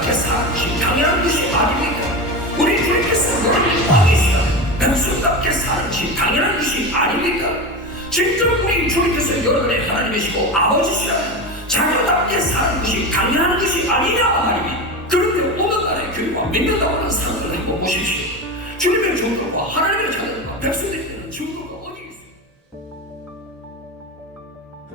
장사답게 사는 것이 당연한 것이 아닙니까? 우리 주님께서 너희를 왕이시다 백성답게 사는 것이 당연한 것이 아닙니까? 직접 우리 주님께서 여러분의 하나님이시고 아버지시라면 자녀답게 사는 것이 당연한 것이 아니냐 말입니다. 그런데 오늘날의 교회와 믿는다고 하는 상황을 한번 보십시오. 주님의 종들과 하나님의 자녀들과 백성들이 되는 증거가 어디 있습니까?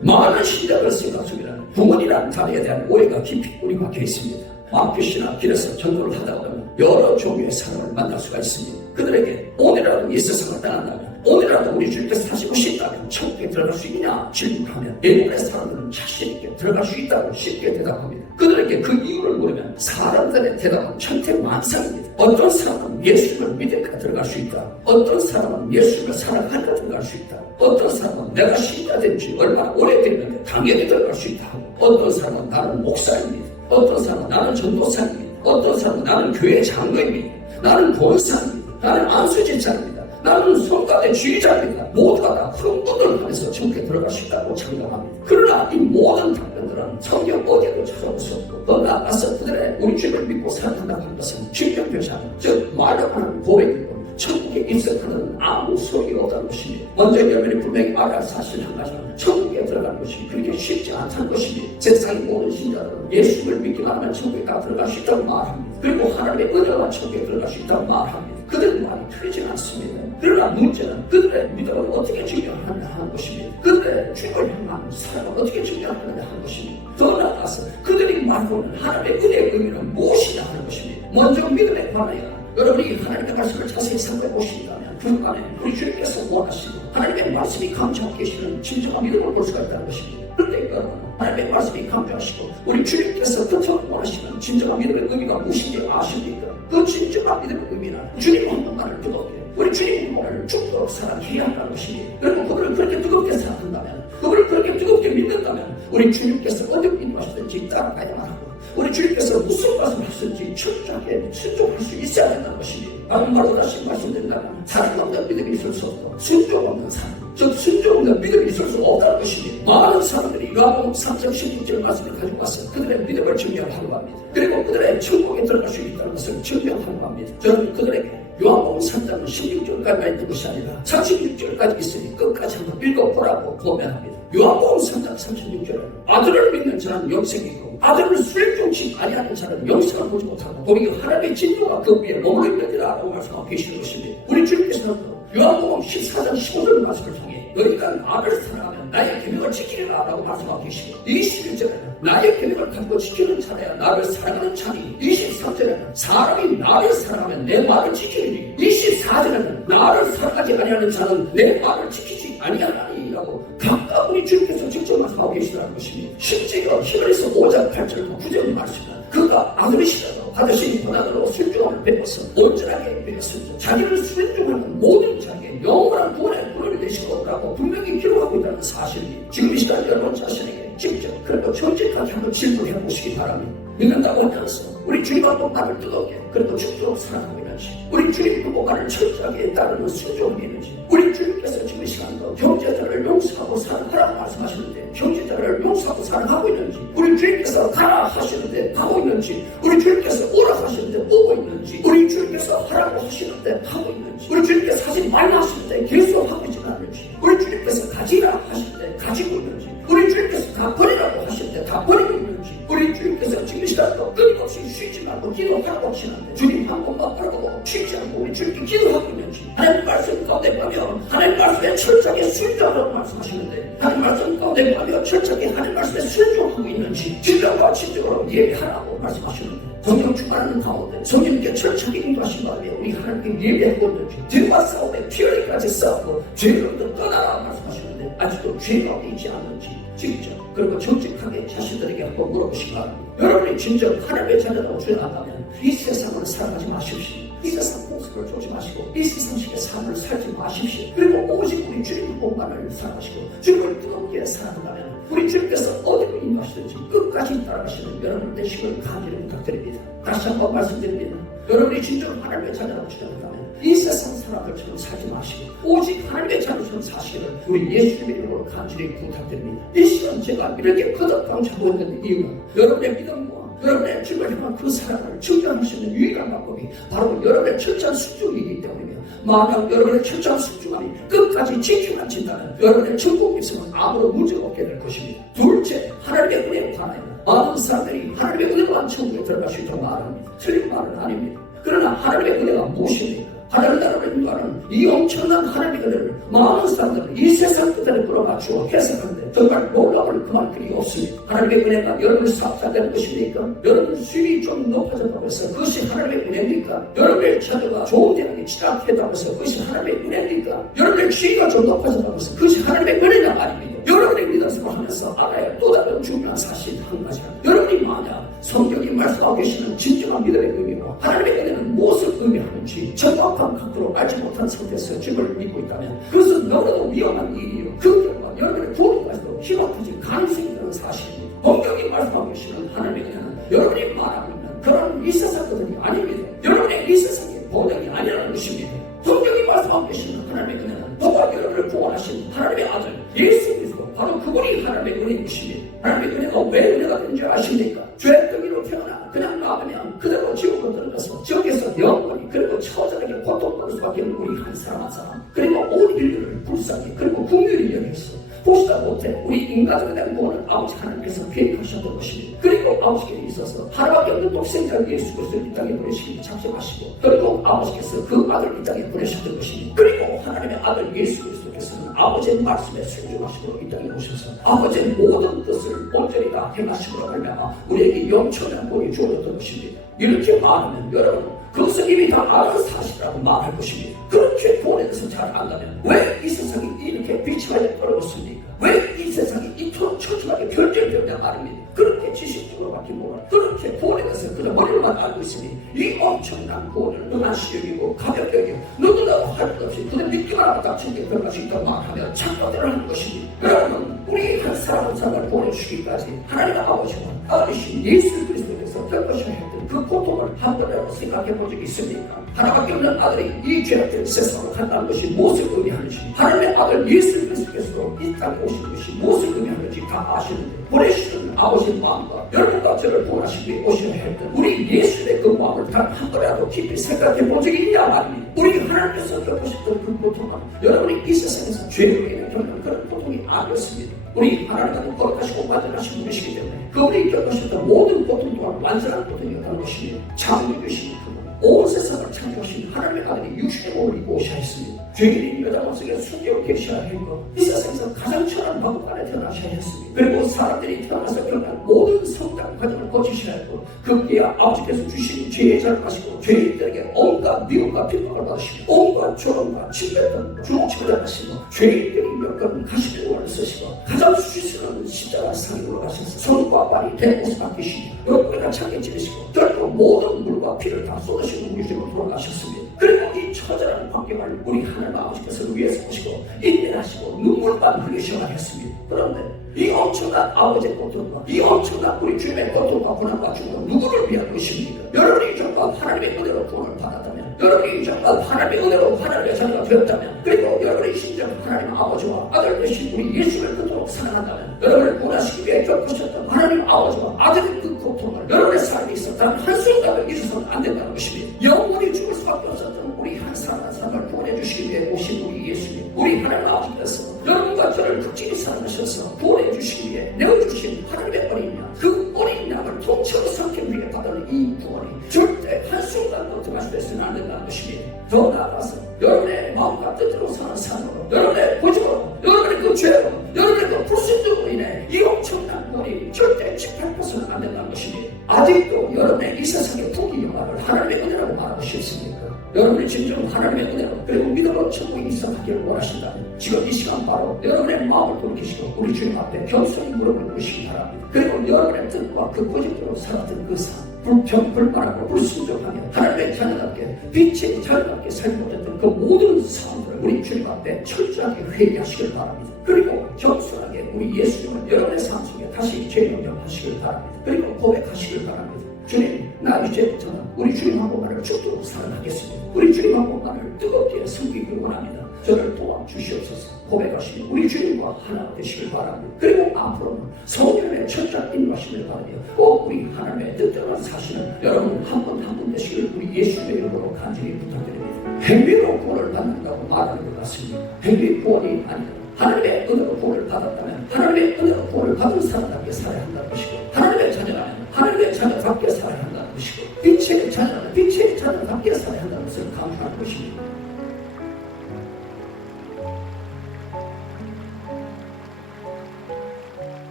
많은 신자들 생각 속에는 부모니라는 단어에 대한 오해가 깊이 뿌리 박혀 있습니다. 마음교시나 길에서 전도를 하다 보면 여러 종류의 사람을 만날 수가 있습니다. 그들에게 오늘이라도 이 세상을 떠난다면, 오늘이라도 우리 주님께서 사시고 싶다면 천국에 들어갈 수 있느냐 질문하면 대부분의 사람들은 자신있게 들어갈 수 있다고 쉽게 대답합니다. 그들에게 그 이유를 물으면 사람들의 대답은 천태만상입니다. 어떤 사람은 예수를 믿으니까 들어갈 수 있다, 어떤 사람은 예수를 사랑하니까 들어갈 수 있다, 어떤 사람은 내가 신자된 지 얼마나 오래됐는데 당연히 들어갈 수 있다 하고, 어떤 사람은 나는 목사입니다, 어떤 사람은 나는 전도사입니다, 어떤 사람은 나는 교회 장로입니다, 나는 권사입니다, 나는 안수집사입니다, 나는 성가대 지휘자입니다. 모두가 다 흥분을 하면서 천국에 들어갈 수 있다고 장담합니다. 그러나 이 모든 답변들은 성경 어디에도 찾아볼 수 없고, 더 나아가서 그들의 우리 주님을 믿고 살아간다고 하는 것은 신경표시하는, 즉 말로 하는 고백이고 천국에 입성하는 아무 소리가 없다는 것입니다. 먼저 여러분이 분명히 말할 사실 한 가지는 천국에 들어가는 것이 그렇게 쉽지 않다는 것입니다. 세상의 모든 신자들은 예수를 믿기만 하면 천국에 다 들어갈 수 있다고 말합니다. 그리고 하나님의 은혜만 천국에 들어갈 수 있다고 말합니다. 그들의 말이 틀리지 않습니다. 그러나 문제는 그들의 믿음을 어떻게 증명하느냐 하는 것입니다. 그들의 주님을 향한 사랑을 어떻게 증명하느냐 하는 것입니다. 더 나아가서 그들이 말하는 하나님의 은혜의 의미는 무엇이냐 하는 것입니다. 먼저 믿음에 관하여 여러분이 하나님의 말씀을 자세히 생각해 보신다면 그간에 우리 주님께서 원하시고 하나님의 말씀이 강조하고 계시는 진정한 믿음을 볼 수가 있다는 것입니다. 그런데 여러분, 하나님의 말씀이 강조하시고 우리 주님께서 그토록 원하시는 진정한 믿음의 의미가 무엇인지 아십니까? 그 진정한 믿음의 의미는 주님 한 분만을 뜨겁게, 우리 주님을 죽도록 사랑해야 한다는 것입니다. 그리고 그들을 그렇게 뜨겁게 사랑한다면, 그들을 그렇게 뜨겁게 믿는다면 우리 주님께서 어디 인도하시든지 따라가야만 하고, 우리 주님께서 무슨 말씀을 하시든지 철저하게 순종할 수 있어야 된다는 것입니다. 다른 말로 다시 말씀드린다면 사랑 없는 믿음이 있을 수 없고 순종 없는 사랑, 즉 순종 없는 믿음이 있을 수 없다는 것입니다. 많은 사람들이 요한복음 3장 16절 말씀을 가지고 와서 그들의 믿음을 증명하려고 합니다. 그리고 그들의 천국에 들어갈 수 있다는 것을 증명하려고 합니다. 저는 그들에게 요한복음 3장 16절까지만 있는 것이 아니라 36절까지 있으니 끝까지 한번 읽어보라고 고면합니다. 요한복음 3장 36절은 아들을 믿는 자는 영생이 있고 아들을 순종치 아니하는 자는 영생을 보지 못하고 오히려 하나님의 진노가 그 위에 머물러 있느니라 라고 말씀하고 계시는 것입니다. 우리 주님께서는 요한복음 14장 15절 말씀을 통해 너희가 나를 사랑하면 나의 계명을 지키리라 라고 말씀하고 계시고, 21절에는 나의 계명을 갖고 지키는 자라야 나를 사랑하는 자니, 23절에는 사람이 나를 사랑하면 내 말을 지키리니, 24절에는 나를 사랑하지 아니하는 자는 내 말을 지키지 아니하나니 라고 각각 우리 주님께서 직접 말씀하고 계시라는 것입니다. 심지어 히브리서 5장 8절 9절 말씀은 그가 아들이시라도 받으신 고난으로 순종함을 베어서 온전하게 베었으니 자기를 순종하는 모든 자에게 영원한 구원의 분을 내시고 라고 분명히 기록하고 있다는 사실입니다. 지금 이 시간 여러분 자신에게 직접 그리고 정직하게 한번 질문해 보시기 바랍니다. 믿는다고 하면서 우리 주님 앞으로 나를 뜨겁게 그리고 죽도록 사랑하고 있는지, 우리 주님 부모가를 철저하게 따르는 순종이 있는지, 우리 주님께서 지금 이 시간도 형제자를 용서하고 사랑하라고 말씀하시는데 형제자를 용서하고 사랑하고 있는지, 우리 주님께서 가라 하시는데 가고 있는지, 우리 주님께서 오라 하시는데 오고 있는지, 우리 주님께서 하라고 하시는데 하고 있는지, 우리 주님께서 하지 말라 하시는데 계속 하고 있지 않는지, 우리 주님께서 가지라 하시는데 가지고 있는지, 우리 주님께서 다 버리라고 하시는데 다 버리고 있는지, 우리 주님께서 지금 이 시간도 끊임없이 쉬지 말고 기도하라고 하시는데 주님 한 번만 바라보고 쉬지 않고 우리 주님께 기도하고 있는지, 하나님 말씀 가운데 가면 하나님 말씀에 철저하게 순종하라고 말씀하시는데 하나님 말씀 가운데 가면 철저하게 하나님 말씀에 순종하고 있는지 진정과 진정으로 예배하라고 말씀하시는데, 성령 충만하는 가운데 성령님께 철저하게 인도하신 바람에 우리 하나님께 예배하고 있는지, 죄와 싸움에 피 흘리기까지 싸우고 죄로부터 떠나라 말씀하시는데 아직도 죄 가운데 있지 않는지 직접 그리고 정직하게 자신들에게 한번 물어보시기 바랍니다. 여러분이 진정 하나님의 자녀라고 주장한다면 이 세상을 살아가지 마십시오. 이 세상 공수를 쫓지 마시고 이 세상식의 삶을 살지 마십시오. 그리고 오직 우리 주님 공간을 사랑하시고 주님을 뜨겁게 사랑한다면 우리 주님께서 어디로 인도하시든지 끝까지 따라가시는 여러분 되시길 간절히 부탁드립니다. 다시 한번 말씀드립니다. 여러분이 진정 하나님의 자녀라고 주장한다면 이 세상 사람들처럼 살지 마시고 오직 하나님의 자녀처럼 사시기를 우리 예수님의 이름으로 간절히 부탁드립니다. 이 시간 제가 이렇게 거듭 강조하고 있는 이유는 여러분의 믿음과 여러분의 주님을 향한 그 사랑을 증명할 수 있는 유일한 방법이 바로 여러분의 철저한 순종이기 때문이며, 만약 여러분의 철저한 순종함이 끝까지 지켜만친다면 여러분의 천국 입성은 아무런 문제가 없게 될 것입니다. 둘째, 하나님의 은혜에 관하여 많은 사람들이 하나님의 은혜만 천국에 들어갈 수 있다고 말합니다. 틀린 말은 아닙니다. 그러나 하나님의 은혜가 무엇입니까? 하나님 나라를 인도하는 이 엄청난 하나님의 은혜를 많은 사람들은 이 세상 그대로 끌어맞추어 해석하는데 정말 놀라울 그만 그리 없습니다. 하나님의 은혜가 여러분을 삽살되는 것입니까? 여러분 수입이 좀 높아졌다고 해서 그것이 하나님의 은혜입니까? 여러분의 자녀가 좋은 대학에 진학했다고 해서 그것이 하나님의 은혜입니까? 여러분의 지위가 좀 높아졌다고 해서 그것이 하나님의 은혜가 아닙니다. 여러분의 믿음을 하면서 알아야 또 다른 중요한 사실 한 가지는, 여러분이 만약 성경이 말씀하고 계시는 진정한 믿음의 의미로 하나님의 은혜는 무엇을 의미하는지 정확한 각도로 알지 못한 상태에서 주님을 믿고 있다면 그것은 너무나도 위험한 일이요, 그 결과 여러분의 구원까지도 희박해질 가능성이 있는 사실입니다. 성경이 말씀하고 계시는 하나님의 은혜는 여러분이 말하고 있는 그런 이 세상 것들이 아닙니다. 여러분의 이 세상의 보장이 아니라는 것입니다. 성경이 말씀하고 계시는 하나님의 은혜는 또한 여러분을 구원하신 하나님의 아들 예수 그리스도, 바로 그분이 하나님의 은혜인 것입니다. 하나님의 은혜가 왜 은혜가 되는 줄 아십니까? 죄덩이로 태어나 그냥 놔두면 그대로 지옥으로 들어가서 지옥에서 영원히, 그리고 처절하게 고통받을 수밖에 없는 우리 한 사람 한 사람, 그리고 온 인류를 불쌍히 그리고 긍휼히 여기서 보시다 못해 우리 인간에 대한 구원을 아버지 하나님께서 계획하셨던 것입니다. 그리고 아버지께 있어서 하나밖에 없는 독생자 예수 그리스도를 이 땅에 보내시기 작정하시고, 그리고 아버지께서 그 아들을 이 땅에 보내셨던 것입니다. 그리고 하나님의 아들 예수 그리스도께서는 아버지의 말씀에 순종하시고 이 땅에 오셔서 아버지의 모든 뜻을 온전히 다 행하심으로 말미암아 우리에게 영천한 복이 주어졌던 것입니다. 이렇게 말하면 여러분 그것은 이미 다 아는 사실이라고 말할 것입니다. 그렇게 구원에 대해서 잘 안다면 왜 이 세상이 이렇게 비참하게 떨어졌습니까? 왜 이 세상이 이토록 처참하게 변절되었냐 말입니다. 그렇게 지식적으로 바뀐 구원, 그렇게 구원에 대해서 그저 머리로만 알고 있으니 이 엄청난 구원을 눈한시 여기고 가볍게 여기고 누구나도 할 것 없이 그냥 믿기만 하고 닥치게 들어갈 수 있다고 말하면 착각을 하는 것입니다. 여러분, 우리 한 사람 한 사람을 보내주시기까지 하나님 아버지와 아버지 예수 그리스도께서 겪으셔야 했던 그 고통을 한 번이라도 생각해 본 적이 있습니까? 하나밖에 없는 아들이 이 죄악된 세상으로 간다는 것이 무엇을 의미하는지, 하나님의 아들 예수 그리스도께서 이 땅에 오신 것이 무엇을 의미하는지 다 아시는데, 보내시는 아버지의 마음과 여러분과 저를 구원하시기 위해 오셔야 했던 우리 예수의 그 마음을 단 한 번이라도 깊이 생각해 본 적이 있냐 말입니다. 우리 하나님께서 겪으셨던 그 고통은 여러분이 이 세상에서 죄로 인해 겪는 그런 고통이 아니었습니다. 우리 하나님은 거룩하시고 완전하신 분이시기 때문에 그분이 겪으셨던 모든 고통 또한 완전한 고통이었다는 것입니다. 창조주신 그분, 온 세상을 창조하신 하나님의 아들이 육신의 몸을 입고 오셔야 했습니다. 죄인인 여자 몸속에 숨겨 계셔야 했고 이 세상에서 가장 천한 방법 안에 태어나셔야 했습니다. 그리고 사람들이 태어나서 겪는 모든 성장 과정을 거치셔야 했고, 그기야 아버지께서 주신 죄의 자를 하시고 죄인들에게 온갖 미움과 핍박을 받으시고 온갖 조롱과 침뱉던 주먹치고 하시고 죄인들이 몇 건 가시는 원을 쓰시고 가장 수치스러운 십자가 상에 올라가셔서 손과 발이 대못을 맡기시고 옆구리가 창에 찌르시고 결국 모든 물과 피를 다 쏟으시고 우리 집으로 돌아가셨습니다. 그리고 이 처절한 환경을 우리 하나님 아버지께서 위에서 보시고 인내하시고 눈물만 흘리셔야 했습니다. 그런데 이 엄청난 아버지의 고통과 이 엄청난 우리 주님의 고통과 고난과 죽음은 누구를 위한 것입니까? 여러분이 정말 하나님의 은혜로 구원을 받았다면, 여러분이 정말 하나님의 은혜로 하나님의 자녀가 되었다면, 그리고 여러분이 진정 하나님 아버지와 아들 되신 우리 예수를 그토록 사랑한다면, 여러분을 구원하시기 위해 겪으셨던 하나님 아버지와 아들의 그 고통을 여러분의 삶에 있었다면 한순간을 잊어서는 안 된다는 것입니다. 영원히 죽을 수밖에 없었던 우리 한 사람 한 사람을 구원해 주시기 위해 오신 우리 예수님, 우리 하나님 아버지께서 여러분과 저를 극진히 사랑하셔서 구원해 주시기 위해 내어주신 하나님의 어린 양, 그 어린 양을 통째로 삼키기 위해 받은 이 구원이 절대 한순간도 들어갈 수 있으면 안 된다는 것입니다. 더 나아가서 여러분의 마음과 뜻대로 사는 삶으로, 여러분의 고집으로, 여러분의 그 죄로, 여러분의 그 불순종으로 인해 이 엄청난 구원이 절대 집행해서는 안 된다는 것입니다. 아직도 여러분의 이 세상의 부귀 영화를 하나님의 은혜라고 말하고 싶습니까? 여러분이 진정 하나님의 은혜로 그리고 믿음으로 천국에 입성하기를 원하신다면 지금 이 시간 바로 여러분의 마음을 돌이키시고 우리 주님 앞에 겸손히 무릎을 꿇으시기 바랍니다. 그리고 여러분의 뜻과 그 고집대로 살았던 그 삶, 불평불만하고 불순종하며 하나님의 자녀답게 빛의 자녀답게 살지 못했던 그 모든 상황들을 우리 주님 앞에 철저하게 회개하시길 바랍니다. 그리고 겸손하게 우리 예수님을 여러분의 삶 속에 다시 재명령하시길 바랍니다. 그리고 고백하시길 바랍니다. 주님, 나 이제 저는 우리 주님 한 번만을 죽도록 사랑하겠습니다. 우리 주님 한 번만을 뜨겁게 섬기기 원합니다. 저를 도와주시옵소서 고백하시며 우리 주님과 하나 되시길 바랍니다. 그리고 앞으로는 성령의 철저한 인도하심을 바라며 꼭 우리 하나님의 뜻대로 사시는 여러분 한 분 한 분 되시길 우리 예수님의 이름으로 간절히 부탁드립니다. 행위로 구원을 받는다고 말하는 것 같습니다. 행위 구원이 아니라 하나님의 은혜로 구원을 받았다면 하나님의 은혜로 구원을 받은 사람답게 살아야 한다는 것이고, 하나님의 자녀라면 하나님의 자녀답게 살아야 한다는 것이고, 빛의 자녀라면 빛의 자녀답게 살아야 한다는 것을 강조하는 것입니다.